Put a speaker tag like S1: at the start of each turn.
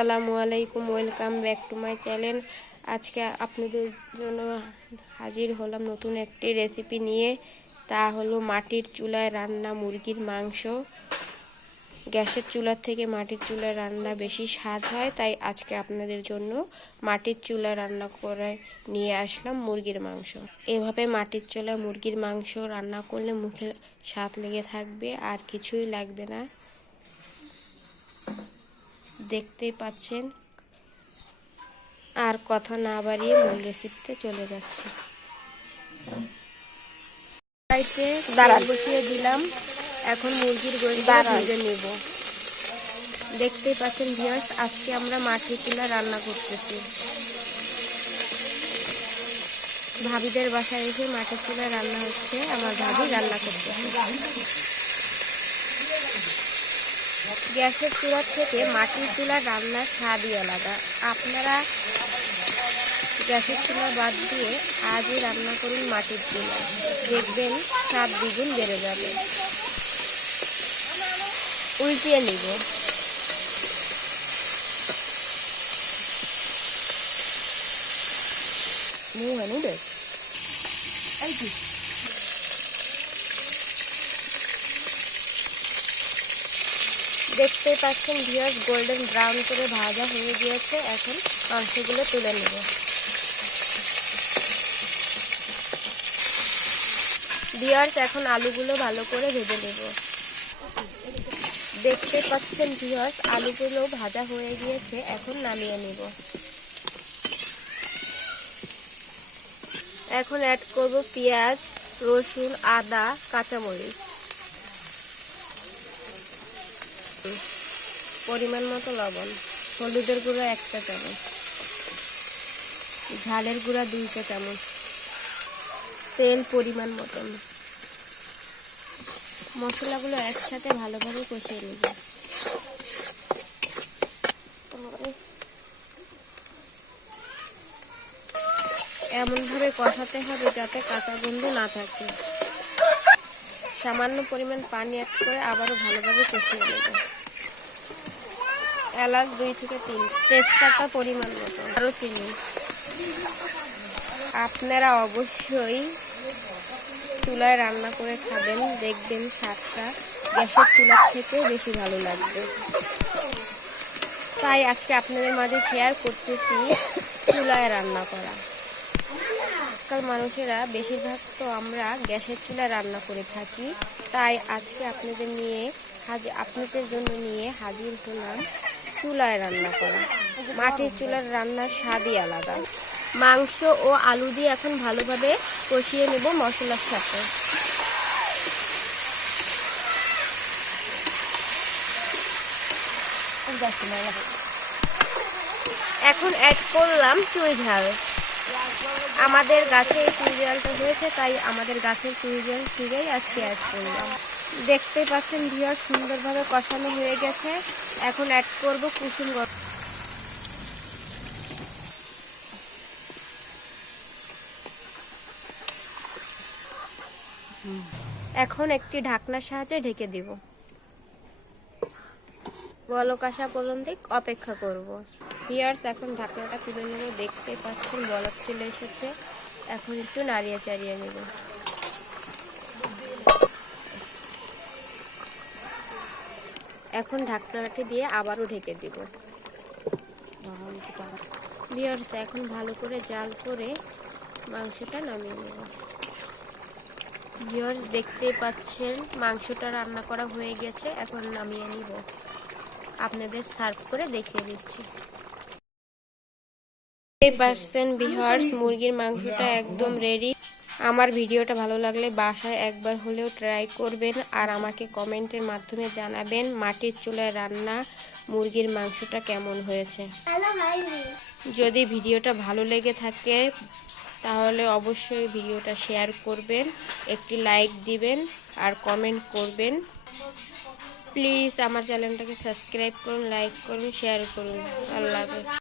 S1: আসসালামু আলাইকুম, welcome back to my channel. আজকে আপনাদের জন্য হাজির হলাম নতুন একটি রেসিপি নিয়ে। তা হলো মাটির চুলায় রান্না মুরগির মাংস। গ্যাসের চুলার থেকে মাটির চুলায় রান্না বেশি স্বাদ হয়, তাই আজকে আপনাদের জন্য মাটির চুলায় রান্না করে নিয়ে আসলাম মুরগির মাংস। এভাবে মাটির চুলায় মুরগির মাংস রান্না করলে মুখে স্বাদ লেগে থাকবে, আর কিছুই লাগবে না। দেখতেই পাচ্ছেন। আর কথা না বাড়িয়ে মূল রেসিপিতে চলে যাচ্ছি। কড়াইতে দাঁড়ান। বসিয়ে দিলাম। এখন মুরগির গোলটা ভেজে নেব। দেখতেই পাচ্ছেন ভিউয়ার্স আজকে আমরা মাটি চুলা রান্না করতেছি। ভাবিদের বাসায় এসে মাটির চুলা রান্না হচ্ছে আমার ভাবি রান্না করতেছে। গ্যাসের চুলার থেকে মাটির চুলা রান্নার স্বাদই আলাদা। আপনারা গ্যাসের চুলা বাদ দিয়ে আজই রান্না করুন মাটির চুলা। দেখবেন স্বাদ দ্বিগুণ বেড়ে যাবে। উল্টিয়ে নিব। মুহানি দেখ এই দেখতে পাচ্ছেন ভিউয়ার্স গোল্ডেন ব্রাউন করে ভাজা হয়ে গিয়েছে। এখন মাংসগুলো তুলে নেব। ভিউয়ার্স এখন আলুগুলো ভালো করে ভেজে নেব। দেখতে পাচ্ছেন ভিউয়ার্স আলুগুলো ভাজা হয়ে গিয়েছে। এখন নামিয়ে নেব। এখন অ্যাড করব পেঁয়াজ, রসুন, আদা, কাঁচামরিচ। পরিমাণ মতো লবণ। হলুদের গুঁড়ো একটা চামচ। ঝালের গুঁড়া দুইটা চামচ। তেল পরিমাণ মতন। মশলাগুলো একসাথে ভালোভাবে কষিয়ে নেব। এমনভাবে কষাতে হবে যাতে কাঁচা গন্ধ না থাকে। সামান্য পরিমাণ পানি অ্যাড করে আবারও ভালোভাবে কষিয়ে নেব। এলাচ দুই থেকে তিন। তেজপাতা পরিমাণ মতো। আরও চিনি। আপনারা অবশ্যই চুলায় রান্না করে খাবেন। দেখবেন স্বাদটা গ্যাসের চুলার থেকে বেশি ভালো লাগবে। তাই আজকে আপনাদের মাঝে শেয়ার করতেছি চুলায় রান্না করা। আজকাল মানুষেরা বেশিরভাগ তো আমরা গ্যাসের চুলায় রান্না করে থাকি। তাই আজকে আপনাদের নিয়ে আপনাদের জন্য নিয়ে হাজির হলাম চুলায় রান্না করা। মাটির চুলার রান্নার স্বাদই আলাদা। মাংস ও আলু দিয়ে এখন ভালোভাবে কষিয়ে নেব মশলার সাথে। এখন অ্যাড করলাম চুই ঝাল। আমাদের গাছে এই চুই ঝালটা হয়েছে, তাই আমাদের গাছের চুই ঝাল ছিঁড়েই আজকে অ্যাড করলাম। দেখতেই পাচ্ছেন ভিওর সুন্দরভাবে কষানো হয়ে গেছে। এখন অ্যাড করব কুসুম গরম এখন একটি ঢাকনার সাহায্যে ঢেকে দিব। বলক আসা পর্যন্ত অপেক্ষা করব। হিয়ার্স এখন ঢাকনাটা তুলে নেব। দেখতে পাচ্ছেন বলক চলে এসেছে। এখন একটু নাড়িয়ে চাড়িয়ে নেব। এখন ঢাকনাটি দিয়ে আবারও ঢেকে দিব। বিয়ার্স এখন ভালো করে জাল করে মাংসটা নামিয়ে নেব। ভিউয়ার্স, দেখতেই পাচ্ছেন, মাংসটা রান্না করা হয়ে গেছে, এখন নামিয়ে নিব। আপনাদের সার্ভ করে দেখিয়ে দিচ্ছি। পার্সেন্ট ভিউয়ার্স, মুরগির মাংসটা একদম রেডি আমার ভিডিওটা ভালো লাগলে বাসায় একবার হলেও ট্রাই করবেন আর আমাকে কমেন্টের মাধ্যমে জানাবেন মাটির চুলায় রান্না মুরগির মাংসটা কেমন হয়েছে। যদি ভিডিওটা ভালো লেগে থাকে তাহলে অবশ্যই ভিডিওটা শেয়ার করবেন একটি লাইক দিবেন আর কমেন্ট করবেন। প্লিজ আমার চ্যানেলটাকে সাবস্ক্রাইব করুন লাইক করুন শেয়ার করুন। আল্লাহ হাফেজ।